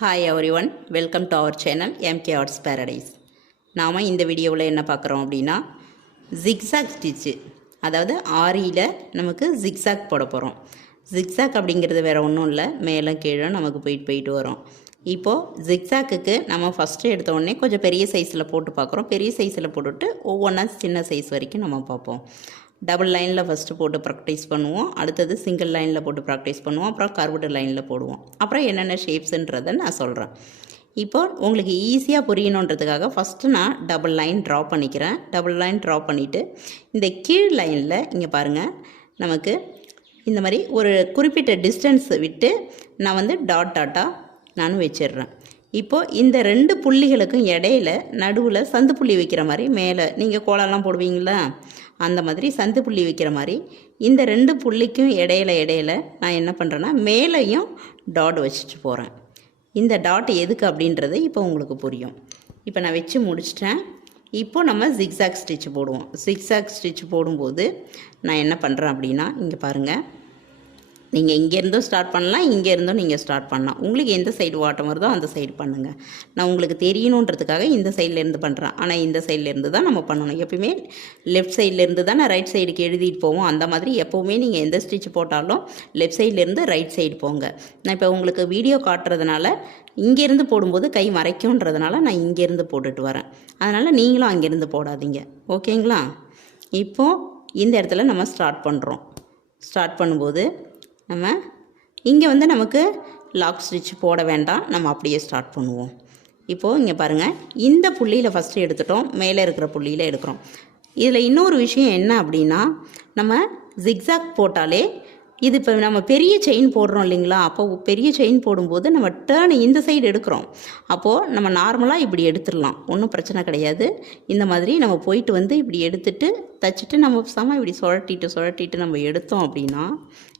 Hi everyone, welcome to our channel MK Arts Paradise. நாம இந்த வீடியோவில் என்ன பார்க்குறோம் அப்படின்னா zigzag stitch, அதாவது ஆரியில் நமக்கு zigzag போட போகிறோம். zigzag அப்படிங்கிறது வேறு ஒன்றும் இல்லை, மேலே கீழே நமக்கு போயிட்டு வரும். இப்போது zigzagக்கு நம்ம ஃபஸ்ட்டு எடுத்த உடனே கொஞ்சம் பெரிய சைஸில் போட்டு பார்க்குறோம். பெரிய சைஸில் போட்டுட்டு ஒவ்வொன்றா சின்ன சைஸ் வரைக்கும் நம்ம பார்ப்போம். டபுள் லைனில் ஃபஸ்ட்டு போட்டு ப்ராக்டிஸ் பண்ணுவோம், அடுத்தது சிங்கிள் லைனில் போட்டு ப்ராக்டிஸ் பண்ணுவோம், அப்புறம் கர்வ்டு லைனில் போடுவோம். அப்புறம் என்னென்ன ஷேப்ஸுன்றதை நான் சொல்கிறேன். இப்போ உங்களுக்கு ஈஸியாக புரியணுன்றதுக்காக ஃபஸ்ட்டு நான் டபுள் லைன் ட்ரா பண்ணிக்கிறேன். டபுள் லைன் ட்ரா பண்ணிவிட்டு இந்த கீழ் லைனில் இங்கே பாருங்கள், நமக்கு இந்த மாதிரி ஒரு குறிப்பிட்ட டிஸ்டன்ஸ் விட்டு நான் வந்து டாட்டாக நான் வச்சிடுறேன். இப்போது இந்த ரெண்டு புள்ளிகளுக்கும் இடையில நடுவில் சந்து புள்ளி வைக்கிற மாதிரி, மேலே நீங்கள் கோலம்லாம் போடுவீங்களா அந்த மாதிரி சந்து புள்ளி வைக்கிற மாதிரி இந்த ரெண்டு புள்ளிக்கும் இடையில நான் என்ன பண்ணுறேன்னா மேலேயும் டாட் வச்சுட்டு போகிறேன். இந்த டாட் எதுக்கு அப்படின்றது இப்போ உங்களுக்கு புரியும். இப்போ நான் வச்சு முடிச்சிட்டேன். இப்போது நம்ம zigzag ஸ்டிச் போடுவோம். zigzag ஸ்டிச் போடும்போது நான் என்ன பண்ணுறேன் அப்படின்னா, இங்கே பாருங்கள், நீங்கள் இங்கேருந்தும் ஸ்டார்ட் பண்ணலாம், இங்கேருந்தும் நீங்கள் ஸ்டார்ட் பண்ணலாம். உங்களுக்கு எந்த சைடு வாட்டம் வருதோ அந்த சைடு பண்ணுங்கள். நான் உங்களுக்கு தெரியணுன்றதுக்காக இந்த சைட்லேருந்து பண்ணுறேன். ஆனால் இந்த சைட்லேருந்து தான் நம்ம பண்ணணும். எப்பவுமே லெஃப்ட் சைட்லேருந்து தான் நான் ரைட் சைடுக்கு எழுதிட்டு போவோம். அந்த மாதிரி எப்போவுமே நீங்கள் எந்த ஸ்டிச் போட்டாலும் லெஃப்ட் சைட்லேருந்து ரைட் சைடு போங்க. நான் இப்போ உங்களுக்கு வீடியோ காட்டுறதுனால இங்கேருந்து போடும்போது கை மறைக்கும்ன்றதுனால நான் இங்கேருந்து போட்டுட்டு வரேன். அதனால் நீங்களும் அங்கேருந்து போடாதீங்க, ஓகேங்களா? இப்போது இந்த இடத்துல நம்ம ஸ்டார்ட் பண்ணுறோம். ஸ்டார்ட் பண்ணும்போது நம்ம இங்கே வந்து நமக்கு லாக் ஸ்டிச் போட வேண்டாம், நம்ம அப்படியே ஸ்டார்ட் பண்ணுவோம். இப்போது இங்கே பாருங்கள், இந்த புள்ளியில் ஃபஸ்ட்டு எடுத்துட்டோம், மேலே இருக்கிற புள்ளியில் எடுக்கிறோம். இதில் இன்னொரு விஷயம் என்ன அப்படின்னா, நம்ம zigzag போட்டாலே இது இப்போ நம்ம பெரிய செயின் போடுறோம் இல்லைங்களா, அப்போ பெரிய செயின் போடும்போது நம்ம டேர்ன் இந்த சைடு எடுக்கிறோம். அப்போது நம்ம நார்மலாக இப்படி எடுத்துடலாம், ஒன்றும் பிரச்சனை கிடையாது. இந்த மாதிரி நம்ம போயிட்டு வந்து இப்படி எடுத்துட்டு தைச்சிட்டு நம்ம இப்படி சுழட்டிட்டு நம்ம எடுத்தோம் அப்படின்னா,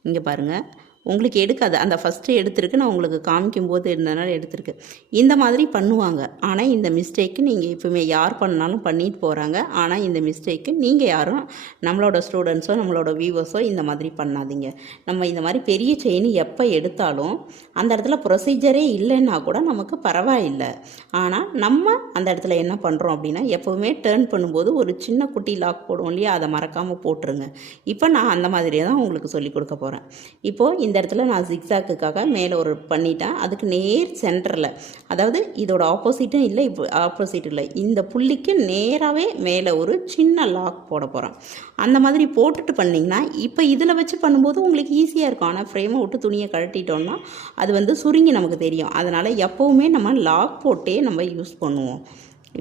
இங்கே பாருங்கள், உங்களுக்கு எடுக்காது. அந்த ஃபஸ்ட்டு எடுத்துருக்கு, நான் உங்களுக்கு காமிக்கும்போது இருந்ததுனால எடுத்துருக்கு. இந்த மாதிரி பண்ணுவாங்க. ஆனால் இந்த மிஸ்டேக்கு நீங்கள் எப்பவுமே யார் பண்ணாலும் பண்ணிட்டு போகிறாங்க. ஆனால் இந்த மிஸ்டேக்கு நீங்கள் யாரும், நம்மளோட ஸ்டூடெண்ட்ஸோ நம்மளோட வியூவர்ஸோ இந்த மாதிரி பண்ணாதீங்க. நம்ம இந்த மாதிரி பெரிய செயின் எப்போ எடுத்தாலும் அந்த இடத்துல ப்ரொசீஜரே இல்லைன்னா கூட நமக்கு பரவாயில்லை. ஆனால் நம்ம அந்த இடத்துல என்ன பண்ணுறோம் அப்படின்னா, எப்போவுமே டேர்ன் பண்ணும்போது ஒரு சின்ன குட்டி லாக் போடுவோம் இல்லையா, அதை மறக்காமல் போட்டுருங்க. இப்போ நான் அந்த மாதிரியே தான் உங்களுக்கு சொல்லிக் கொடுக்க போகிறேன். இப்போது இந்த இடத்துல நான் zigzagக்காக மேலே ஒரு பண்ணிட்டேன். அதுக்கு நேர் சென்டரில், அதாவது இதோட ஆப்போசிட்டும் இல்லை, இப்போ ஆப்போசிட் இல்லை, இந்த புள்ளிக்கு நேராகவே மேலே ஒரு சின்ன லாக் போட போகிறேன். அந்த மாதிரி போட்டுட்டு பண்ணிங்கன்னா இப்போ இதில் வச்சு பண்ணும்போது உங்களுக்கு ஈஸியாக இருக்கும். ஆனால் ஃப்ரேமை விட்டு துணியை கழட்டிட்டோம்னா அது வந்து சுருங்கி நமக்கு தெரியும். அதனால் எப்போவுமே நம்ம லாக் போட்டே நம்ம யூஸ் பண்ணுவோம்.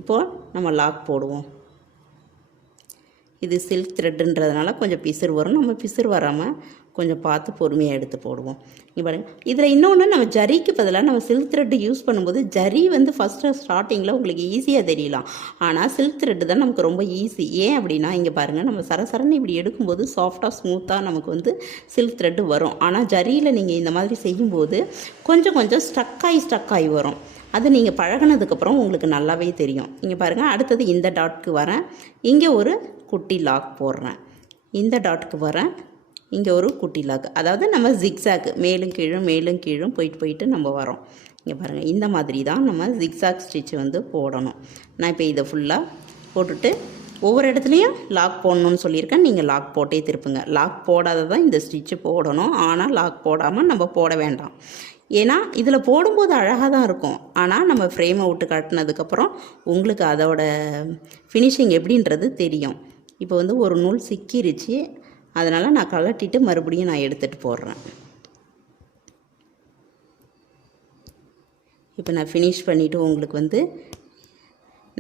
இப்போது நம்ம லாக் போடுவோம். இது சில்க் த்ரெட்டுன்றதுனால கொஞ்சம் பிசுறு வரும், நம்ம பிசுறு வராமல் கொஞ்சம் பார்த்து பொறுமையாக எடுத்து போடுவோம். இங்கே பாருங்கள், இதில் இன்னொன்று, நம்ம ஜரிக்கு பதிலாக நம்ம சில்க் த்ரெட்டு யூஸ் பண்ணும்போது ஜரி வந்து ஃபஸ்ட்டு ஸ்டார்டிங்கில் உங்களுக்கு ஈஸியாக தெரியலாம். ஆனால் சில்க் த்ரெட்டு தான் நமக்கு ரொம்ப ஈஸி. ஏன் அப்படின்னா, இங்கே பாருங்கள், நம்ம சரசரன்னு இப்படி எடுக்கும்போது சாஃப்டாக ஸ்மூத்தாக நமக்கு வந்து சில்க் த்ரெட்டு வரும். ஆனால் ஜரியில் நீங்கள் இந்த மாதிரி செய்யும்போது கொஞ்சம் ஸ்டக்காகி வரும். அது நீங்கள் பழகினதுக்கப்புறம் உங்களுக்கு நல்லாவே தெரியும். இங்கே பாருங்கள், அடுத்தது இந்த டாட்க்கு வரேன், இங்கே ஒரு குட்டி லாக் போடுறேன். இந்த டாட்க்கு வரேன், இங்கே ஒரு குட்டி லாக். அதாவது நம்ம zigzag மேலும் கீழும் போயிட்டு நம்ம வரோம். இங்கே பாருங்கள், இந்த மாதிரி தான் நம்ம zigzag ஸ்டிச் வந்து போடணும். நான் இப்போ இதை ஃபுல்லாக போட்டுட்டு ஒவ்வொரு இடத்துலையும் லாக் போடணும்னு சொல்லியிருக்கேன். நீங்கள் லாக் போட்டே திருப்புங்க. லாக் போடாத தான் இந்த ஸ்டிச்சு போடணும். ஆனால் லாக் போடாமல் நம்ம போட வேண்டாம். ஏன்னா இதில் போடும்போது அழகாக தான் இருக்கும். ஆனால் நம்ம ஃப்ரேமை விட்டு காட்டினதுக்கப்புறம் உங்களுக்கு அதோட ஃபினிஷிங் எப்படின்றது தெரியும். இப்போ வந்து ஒரு நூல் சிக்கிருச்சு, அதனால் நான் கழட்டிட்டு மறுபடியும் நான் எடுத்துகிட்டு போடுறேன். இப்போ நான் ஃபினிஷ் பண்ணிவிட்டு உங்களுக்கு வந்து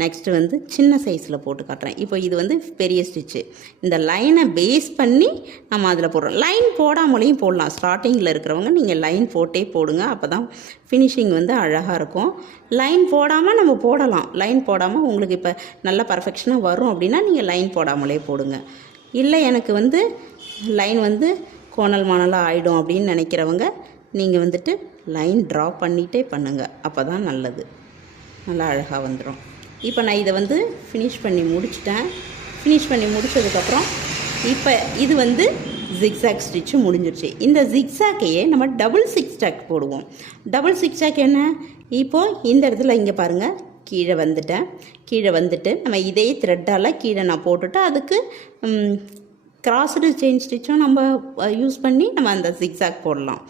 நெக்ஸ்ட்டு வந்து சின்ன சைஸில் போட்டு காட்டுறேன். இப்போ இது வந்து பெரிய ஸ்டிச்சு. இந்த லைனை பேஸ் பண்ணி நம்ம அதில் போடுறோம். லைன் போடாமலையும் போடலாம். ஸ்டார்டிங்கில் இருக்கிறவங்க நீங்கள் லைன் போட்டே போடுங்க, அப்போ தான் ஃபினிஷிங் வந்து அழகாக இருக்கும். லைன் போடாமல் நம்ம போடலாம். லைன் போடாமல் உங்களுக்கு இப்போ நல்லா பர்ஃபெக்ஷனாக வரும் அப்படின்னா நீங்கள் லைன் போடாமலே போடுங்க. இல்லை எனக்கு வந்து லைன் வந்து கோணல் மாணலாக ஆகிடும் அப்படின்னு நினைக்கிறவங்க நீங்கள் வந்துட்டு லைன் ட்ரா பண்ணிகிட்டே பண்ணுங்கள். அப்போ தான் நல்லது, நல்லா அழகாக வந்துடும். இப்போ நான் இதை வந்து ஃபினிஷ் பண்ணி முடிச்சிட்டேன். ஃபினிஷ் பண்ணி முடித்ததுக்கப்புறம் இப்போ இது வந்து zigzag ஸ்டிச்சு முடிஞ்சிருச்சு. இந்த zigzagகையே நம்ம டபுள் zigzag போடுவோம். டபுள் zigzag என்ன, இப்போது இந்த இடத்துல இங்கே பாருங்கள் கீழே வந்துட்டேன். கீழே வந்துட்டு நம்ம இதே த்ரெட்டால் கீழே நான் போட்டுட்டு அதுக்கு கிராஸ்டு செயின் ஸ்டிச்சும் நம்ம யூஸ் பண்ணி நம்ம அந்த ஜிக்ஸாக் போடலாம்.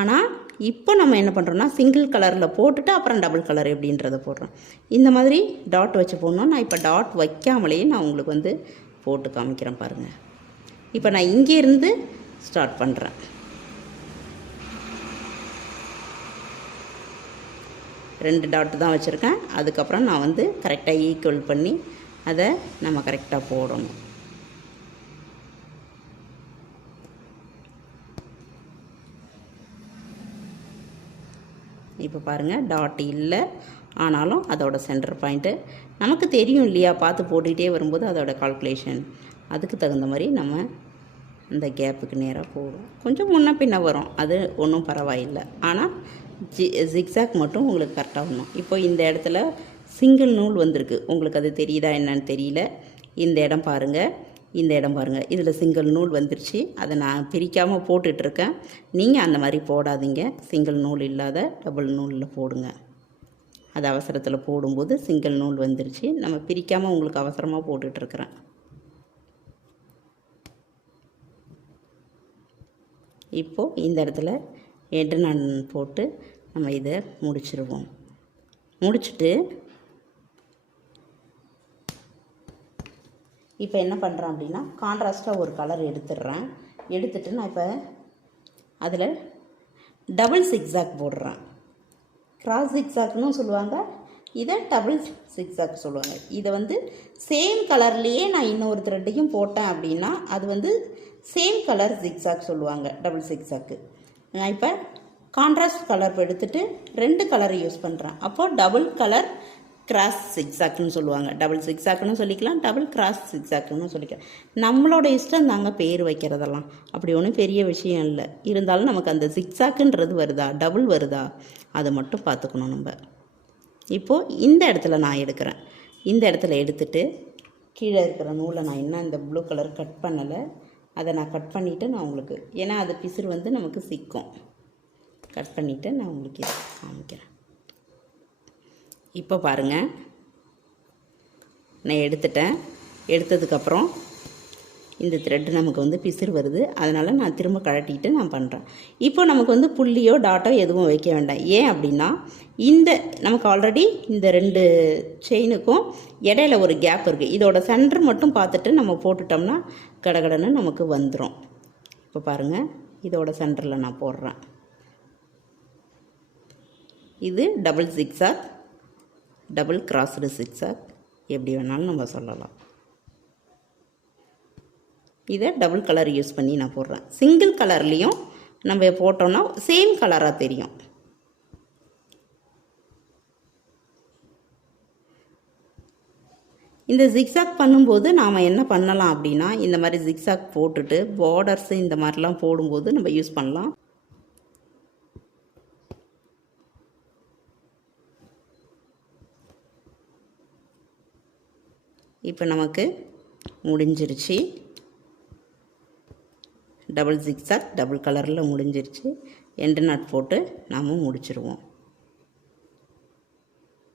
ஆனால் இப்போ நம்ம என்ன பண்ணுறோன்னா சிங்கிள் கலரில் போட்டுட்டு அப்புறம் டபுள் கலர் எப்படின்றத போடுறோம். இந்த மாதிரி டாட் வச்சு போடணும். நான் இப்போ டாட் வைக்காமலேயே நான் உங்களுக்கு வந்து போட்டு காமிக்கிறேன் பாருங்கள். இப்போ நான் இங்கேருந்து ஸ்டார்ட் பண்ணுறேன். ரெண்டு டாட்டு தான் வச்சுருக்கேன். அதுக்கப்புறம் நான் வந்து கரெக்டாக ஈக்குவல் பண்ணி அதை நம்ம கரெக்டாக போடணும். இப்போ பாருங்கள் டாட் இல்லை, ஆனாலும் அதோட சென்டர் பாயிண்ட்டு நமக்கு தெரியும் இல்லையா, பார்த்து போட்டுக்கிட்டே வரும்போது அதோட கால்குலேஷன் அதுக்கு தகுந்த மாதிரி நம்ம அந்த கேப்புக்கு நேராக போடும். கொஞ்சம் முன்ன பின்ன வரும், அது ஒன்றும் பரவாயில்லை. ஆனால் ஜிக்ஸாக் மட்டும் உங்களுக்கு கரெக்டாக வரணும். இப்போ இந்த இடத்துல சிங்கிள் நூல் வந்திருக்கு, உங்களுக்கு அது தெரியுதா என்னன்னு தெரியல. இந்த இடம் பாருங்கள், இந்த இடம் பாருங்கள், இதில் சிங்கிள் நூல் வந்துருச்சு. அதை நான் பிரிக்காமல் போட்டுட்ருக்கேன். நீங்கள் அந்த மாதிரி போடாதீங்க, சிங்கிள் நூல் இல்லாத டபுள் நூலில் போடுங்க. அது அவசரத்தில் போடும்போது சிங்கிள் நூல் வந்துருச்சு, நம்ம பிரிக்காமல் உங்களுக்கு அவசரமாக போட்டுட்ருக்குறேன். இப்போது இந்த இடத்துல எட்டு நான் போட்டு நம்ம இதை முடிச்சிருவோம். முடிச்சுட்டு இப்போ என்ன பண்ணுறேன் அப்படின்னா கான்ட்ராஸ்ட்டாக ஒரு கலர் எடுத்துடுறேன். எடுத்துகிட்டு நான் இப்போ அதில் டபுள் ஜிக்ஸாக் போடுறேன். கிராஸ் ஜிக்ஸாக்னு சொல்லுவாங்க, இதை டபுள் ஜிக்ஸாக் சொல்லுவாங்க. இதை வந்து சேம் கலர்லேயே நான் இன்னொரு த்ரெட்டையும் போட்டேன் அப்படின்னா அது வந்து சேம் கலர் ஜிக்ஸாக் சொல்லுவாங்க, டபுள் ஜிக்ஸாக்கு. நான் இப்போ கான்ட்ராஸ்ட் கலர் எடுத்துகிட்டு ரெண்டு கலர் யூஸ் பண்ணுறேன். அப்போது டபுள் கலர் கிராஸ் ஜிக்ஸாக்னு சொல்லுவாங்க. டபுள் ஜிக்ஸாக்னு சொல்லிக்கலாம், டபுள் கிராஸ் ஜிக்ஸாக்னு சொல்லிக்கலாம். நம்மளோட இஷ்டம் தாங்க பேர் வைக்கிறதெல்லாம், அப்படி ஒன்றும் பெரிய விஷயம் இல்லை. இருந்தாலும் நமக்கு அந்த ஜிக்ஸாக்குன்றது வருதா டபுள் வருதா அதை மட்டும் பார்த்துக்கணும் நம்ம. இப்போது இந்த இடத்துல நான் எடுக்கிறேன். இந்த இடத்துல எடுத்துகிட்டு கீழே இருக்கிற நூலை நான் இன்னும் இந்த ப்ளூ கலர் கட் பண்ணலை, அதை நான் கட் பண்ணிவிட்டு நான் உங்களுக்கு, ஏன்னா அது பிசுறு வந்து நமக்கு சிக்கும், கட் பண்ணிவிட்டு நான் உங்களுக்கு இதை காமிக்கிறேன். இப்போ பாருங்கள், நான் எடுத்துட்டேன். எடுத்ததுக்கப்புறம் இந்த த்ரெட்டு நமக்கு வந்து பிசுறு வருது, அதனால் நான் திரும்ப கழட்டிட்டு நான் பண்ணுறேன். இப்போ நமக்கு வந்து புள்ளியோ டாட்டோ எதுவும் வைக்க வேண்டாம். ஏன் அப்படின்னா இந்த நமக்கு ஆல்ரெடி இந்த ரெண்டு செயினுக்கும் இடையில ஒரு கேப் இருக்குது. இதோட சென்டர் மட்டும் பார்த்துட்டு நம்ம போட்டுட்டோம்னா கடகடன்னு நமக்கு வந்துடும். இப்போ பாருங்கள், இதோட சென்டரில் நான் போடுறேன். இது double zigzag, double crossed zigzag, எப்படி வேணாலும் நம்ம சொல்லலாம். இதை டபுள் கலர் யூஸ் பண்ணி நான் போடுறேன். சிங்கிள் கலர்லேயும் நம்ம போட்டோம்னா சேம் கலராக தெரியும். இந்த ஜிக்ஸாக் பண்ணும்போது நாம் என்ன பண்ணலாம் அப்படின்னா இந்த மாதிரி ஜிக்ஸாக் போட்டுட்டு பார்டர்ஸு இந்த மாதிரிலாம் போடும்போது நம்ம யூஸ் பண்ணலாம். இப்போ நமக்கு முடிஞ்சிருச்சு. டபுள் ஜிக்ஸாக் டபுள் கலரில் முடிஞ்சிருச்சு. எண்டு நாட் போட்டு நாம் முடிச்சிருவோம்.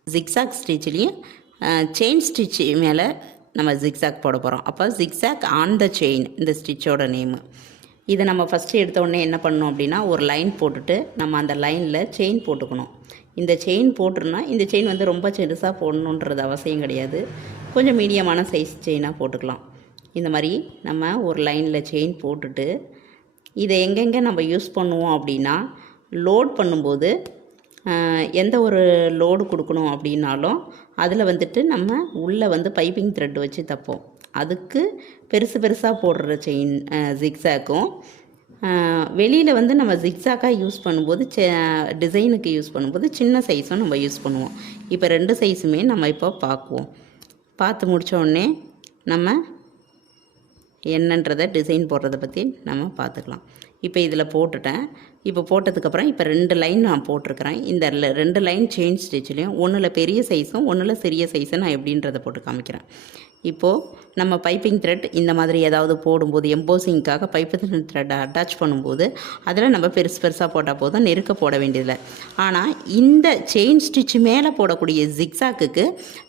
ஜிக்ஸாக் ஸ்டிச்லேயும் செயின் ஸ்டிச்சு மேலே நம்ம ஜிக்ஸாக் போட போகிறோம். அப்போ ஜிக்ஸாக் ஆன் த செயின் இந்த ஸ்டிச்சோட நேமு. இதை நம்ம ஃபஸ்ட்டு எடுத்தோடனே என்ன பண்ணணும் அப்படின்னா ஒரு லைன் போட்டுட்டு நம்ம அந்த லைனில் செயின் போட்டுக்கணும். இந்த செயின் போட்டுருன்னா இந்த செயின் வந்து ரொம்ப பெருசாக போடணுன்றது அவசியம் கிடையாது, கொஞ்சம் மீடியமான சைஸ் செயினாக போட்டுக்கலாம். இந்த மாதிரி நம்ம ஒரு லைனில் செயின் போட்டுட்டு இதை எங்கெங்கே நம்ம யூஸ் பண்ணுவோம் அப்படின்னா லோட் பண்ணும்போது எந்த ஒரு லோடு கொடுக்கணும் அப்படின்னாலும் அதில் வந்துட்டு நம்ம உள்ளே வந்து பைப்பிங் த்ரெட் வச்சு தைப்போம். அதுக்கு பெருசு பெருசாக போடுற செயின் ஜிக்ஸாக்கும் வெளியில் வந்து நம்ம ஜிக்ஸாக்காக யூஸ் பண்ணும்போது டிசைனுக்கு யூஸ் பண்ணும்போது சின்ன சைஸும் நம்ம யூஸ் பண்ணுவோம். இப்போ ரெண்டு சைஸுமே நம்ம இப்போ பார்க்குவோம். பார்த்து முடித்த உடனே நம்ம என்னன்றதை டிசைன் போடுறதை பற்றி நம்ம பார்த்துக்கலாம். இப்போ இதில் போட்டுட்டேன். இப்போ போட்டதுக்கப்புறம் இப்போ ரெண்டு லைன் நான் போட்டிருக்கிறேன். இந்த ரெண்டு லைன் செயின் ஸ்டிச்லேயும் ஒன்றில் பெரிய சைஸும் ஒன்றில் சிறிய சைஸும் நான் எப்படின்றத போட்டு காமிக்கிறேன். இப்போது நம்ம பைப்பிங் த்ரெட் இந்த மாதிரி ஏதாவது போடும்போது எம்போசிங்க்காக பைப்பிங் த்ரெட்டை அட்டாச் பண்ணும்போது அதில் நம்ம பெருசு பெருசாக போட்டால் போதும், நெருக்க போட வேண்டியதில்லை. ஆனால் இந்த செயின் ஸ்டிச் மேலே போடக்கூடிய ஜிக்ஸாக்கு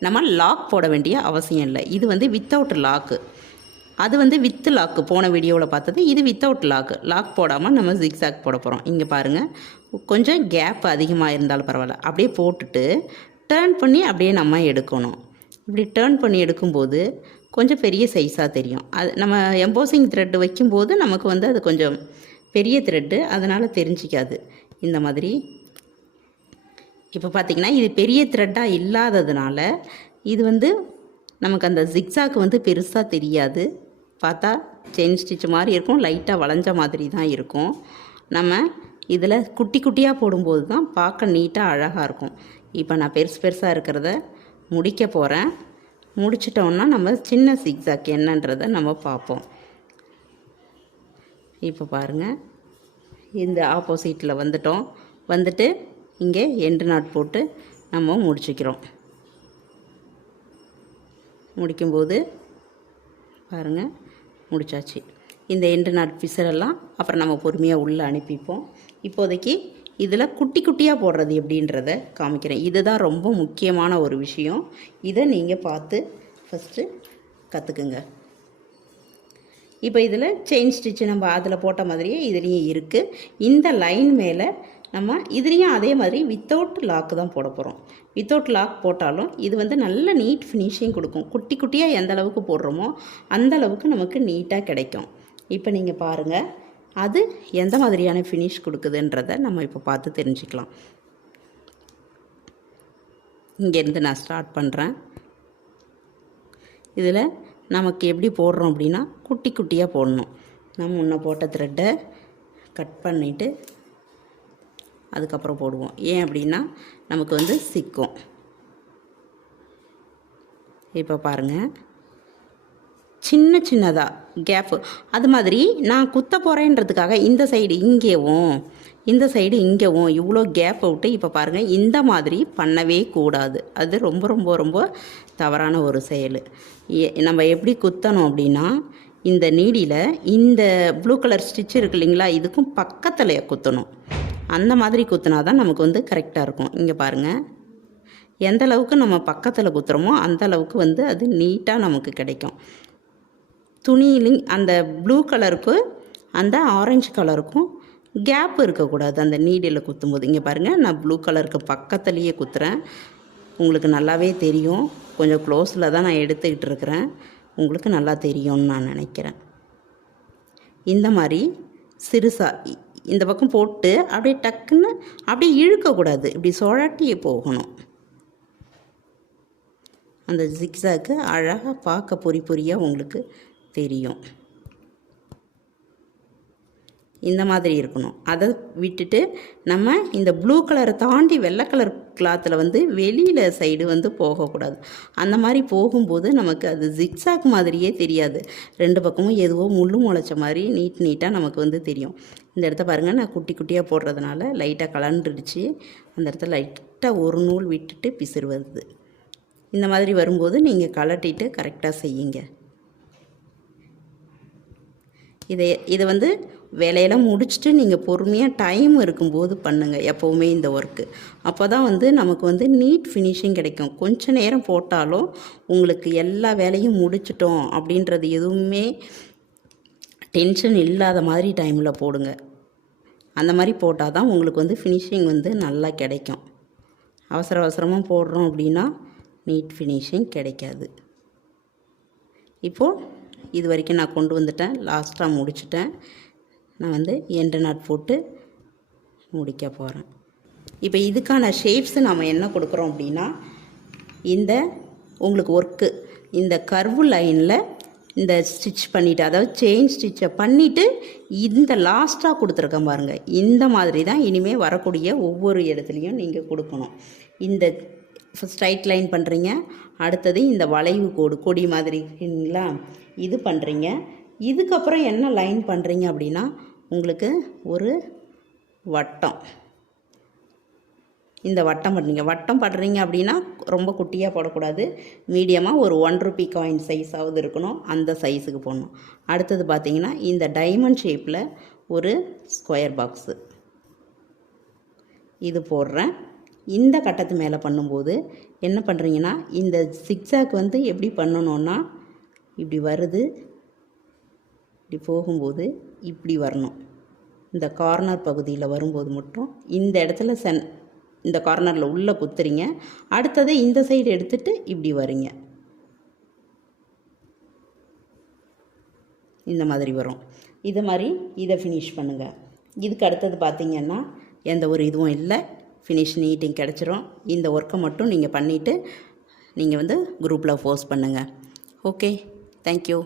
நம்ம லாக் போட வேண்டிய அவசியம் இல்லை. இது வந்து வித்தவுட் லாக்கு, அது வந்து வித் லாக்கு போன வீடியோவில் பார்த்தது. இது வித்தவுட் லாக் போடாமல் நம்ம ஜிக்ஸாக் போட போகிறோம். இங்கே பாருங்கள், கொஞ்சம் கேப் அதிகமாக இருந்தாலும் பரவாயில்ல, அப்படியே போட்டுட்டு டேர்ன் பண்ணி அப்படியே நம்ம எடுக்கணும். இப்படி டேர்ன் பண்ணி எடுக்கும்போது கொஞ்சம் பெரிய சைஸாக தெரியும். அது நம்ம எம்போசிங் த்ரெட்டு வைக்கும்போது நமக்கு வந்து அது கொஞ்சம் பெரிய த்ரெட்டு, அதனால் தெரிஞ்சிக்காது. இந்த மாதிரி இப்போ பார்த்திங்கன்னா இது பெரிய த்ரெட்டாக இல்லாததுனால இது வந்து நமக்கு அந்த ஜிக்ஸாக் வந்து பெருசாக தெரியாது. பார்த்தா செயின் ஸ்டிச் மாதிரி இருக்கும், லைட்டாக வளைஞ்ச மாதிரி தான் இருக்கும். நம்ம இதில் குட்டி குட்டியாக போடும்போது தான் பார்க்க நீட்டாக அழகாக இருக்கும். இப்போ நான் பெருசு பெருசாக இருக்கிறத முடிக்க போகிறேன். முடிச்சிட்டோன்னா நம்ம சின்ன ஜிக்ஸாக் என்னன்றதை நம்ம பார்ப்போம். இப்போ பாருங்கள், இந்த ஆப்போசிட்டில் வந்துட்டு இங்கே எண்டு நாட் போட்டு நம்ம முடிச்சுக்கிறோம். முடிக்கும்போது பாருங்கள், முடிச்சாச்சு. இந்த எண்டு நாட் பிசரெல்லாம் அப்புறம் நம்ம பொறுமையாக உள்ளே அனுப்பிப்போம். இப்போதைக்கு இதில் குட்டி குட்டியாக போடுறது எப்படின்றத காமிக்கிறேன். இதுதான் ரொம்ப முக்கியமான ஒரு விஷயம். இதை நீங்கள் பார்த்து ஃபஸ்ட்டு கற்றுக்குங்க. இப்போ இதில் செயின் ஸ்டிச்சு நம்ம அதில் போட்ட மாதிரியே இதுலேயும் இருக்குது. இந்த லைன் மேலே நம்ம இதுலேயும் அதே மாதிரி வித்தவுட் லாக்கு தான் போட போகிறோம். வித்தவுட் லாக் போட்டாலும் இது வந்து நல்ல நீட் ஃபினிஷிங் கொடுக்கும். குட்டி குட்டியாக எந்த அளவுக்கு போடுறோமோ அந்த அளவுக்கு நமக்கு நீட்டாக கிடைக்கும். இப்போ நீங்கள் பாருங்கள், அது எந்த மாதிரியான ஃபினிஷ் கொடுக்குதுன்றதை நம்ம இப்போ பார்த்து தெரிஞ்சுக்கலாம். இங்கேருந்து நான் ஸ்டார்ட் பண்ணுறேன். இதில் நமக்கு எப்படி போடுறோம் அப்படின்னா குட்டி குட்டியாக போடணும். நம்ம முன்ன போட்ட த்ரெட்டை கட் பண்ணிவிட்டு அதுக்கப்புறம் போடுவோம். ஏன் அப்படின்னா நமக்கு வந்து சிக்கும். இப்போ பாருங்கள், சின்ன சின்னதாக கேப்பு. அது மாதிரி நான் குத்த போகிறேன்றதுக்காக இந்த சைடு இங்கேவும் இந்த சைடு இங்கேவும் இவ்வளோ கேப்பை விட்டு இப்போ பாருங்கள், இந்த மாதிரி பண்ணவே கூடாது. அது ரொம்ப ரொம்ப ரொம்ப தவறான ஒரு செயல். நம்ம எப்படி குத்தணும் அப்படின்னா இந்த நீடியில் இந்த ப்ளூ கலர் ஸ்டிச் இருக்கு இல்லைங்களா, இதுக்கும் பக்கத்தில் குத்தணும். அந்த மாதிரி குத்தினா தான் நமக்கு வந்து கரெக்டாக இருக்கும். இங்கே பாருங்கள், எந்த அளவுக்கு நம்ம பக்கத்தில் குத்துறோமோ அந்த அளவுக்கு வந்து அது நீட்டாக நமக்கு கிடைக்கும். துணியிலிங் அந்த ப்ளூ கலருக்கு அந்த ஆரஞ்சு கலருக்கும் கேப் இருக்கக்கூடாது அந்த நீடில் குத்தும்போது. இங்கே பாருங்கள், நான் ப்ளூ கலருக்கு பக்கத்துலேயே குத்துறேன். உங்களுக்கு நல்லாவே தெரியும். கொஞ்சம் க்ளோஸில் தான் நான் எடுத்துக்கிட்டு இருக்கிறேன். உங்களுக்கு நல்லா தெரியும்னு நான் நினைக்கிறேன். இந்த மாதிரி சிறுசாக இந்த பக்கம் போட்டு அப்படியே டக்குன்னு அப்படியே இழுக்கக்கூடாது, இப்படி சுழட்டியே போகணும். அந்த ஜிக்ஸாக்கு அழகாக பார்க்க பொறி பொறியாக உங்களுக்கு தெரியும். இந்த மாதிரி இருக்கணும். அதை விட்டுட்டு நம்ம இந்த ப்ளூ கலரை தாண்டி வெள்ளை கலர் கிளாத்தில் வந்து வெளியில் சைடு வந்து போகக்கூடாது. அந்த மாதிரி போகும்போது நமக்கு அது ஜிக்ஸாக் மாதிரியே தெரியாது. ரெண்டு பக்கமும் எதுவோ முள்ளு முளைச்ச மாதிரி நீட்டாக நமக்கு வந்து தெரியும். இந்த இடத்த பாருங்கள், நான் குட்டி குட்டியாக போடுறதுனால லைட்டாக கலண்டுடுச்சு. அந்த இடத்துல லைட்டாக ஒரு நூல் விட்டுட்டு பிசிறு வருது. இந்த மாதிரி வரும்போது நீங்கள் கலட்டிட்டு கரெக்டாக செய்யுங்க. இதை வந்து வேலையெல்லாம் முடிச்சுட்டு நீங்கள் பொறுமையாக டைம் இருக்கும்போது பண்ணுங்கள் எப்போவுமே இந்த ஒர்க்கு. அப்போ தான் வந்து நமக்கு வந்து நீட் ஃபினிஷிங் கிடைக்கும். கொஞ்சம் நேரம் போட்டாலும் உங்களுக்கு எல்லா வேலையும் முடிச்சிட்டோம் அப்படின்றது எதுவுமே டென்ஷன் இல்லாத மாதிரி டைமில் போடுங்க. அந்த மாதிரி போட்டால் தான் உங்களுக்கு வந்து ஃபினிஷிங் வந்து நல்லா கிடைக்கும். அவசரமாக போடுறோம் அப்படின்னா நீட் ஃபினிஷிங் கிடைக்காது. இப்போது இது வரைக்கும் நான் கொண்டு வந்துட்டேன். லாஸ்ட்டாக முடிச்சிட்டேன். நான் வந்து எண்டு நாட் போட்டு முடிக்க போகிறேன். இப்போ இதுக்கான ஷேப்ஸு நாம் என்ன கொடுக்குறோம் அப்படின்னா, இந்த உங்களுக்கு ஒர்க்கு இந்த கர்வு லைனில் இந்த ஸ்டிச் பண்ணிவிட்டு, அதாவது செயின் ஸ்டிச்சை பண்ணிவிட்டு இந்த லாஸ்ட்டாக கொடுத்துருக்கேன் பாருங்கள், இந்த மாதிரி தான் இனிமேல் வரக்கூடிய ஒவ்வொரு இடத்துலையும் நீங்கள் கொடுக்கணும். இந்த ஸ்ட்ரைட் லைன் பண்ணுறீங்க, அடுத்தது இந்த வளைவு கோடு கொடி மாதிரி இருக்குங்களா, இது பண்ணுறீங்க. இதுக்கப்புறம் என்ன லைன் பண்ணுறீங்க அப்படின்னா உங்களுக்கு ஒரு வட்டம், இந்த வட்டம் பண்ணுறீங்க. வட்டம் பண்ணுறீங்க அப்படின்னா ரொம்ப குட்டியாக போடக்கூடாது, மீடியமாக ஒரு 1 ரூபி காயின் சைஸாவது இருக்கணும், அந்த சைஸுக்கு போடணும். அடுத்தது பார்த்திங்கன்னா இந்த டைமண்ட் ஷேப்பில் ஒரு ஸ்கொயர் பாக்ஸு இது போடுறேன். இந்த கட்டத்து மேலே பண்ணும்போது என்ன பண்ணுறீங்கன்னா, இந்த ஜிக்ஸாக் வந்து எப்படி பண்ணணுன்னா, இப்படி வருது, இப்படி போகும்போது இப்படி வரணும். இந்த கார்னர் பகுதியில் வரும்போது மட்டும் இந்த இடத்துல இந்த கார்னரில் உள்ளே குத்துறீங்க. அடுத்தது இந்த சைடு எடுத்துகிட்டு இப்படி வரீங்க. இந்த மாதிரி வரும். இது மாதிரி இதை ஃபினிஷ் பண்ணுங்கள். இதுக்கு அடுத்தது பார்த்திங்கன்னா எந்த ஒரு இதுவும் இல்லை, ஃபினிஷ் நீட்டிங் கிடச்சிரும். இந்த ஒர்க்கை மட்டும் நீங்கள் பண்ணிவிட்டு நீங்கள் வந்து குரூப்பில் போஸ்ட் பண்ணுங்கள். Okay, thank you.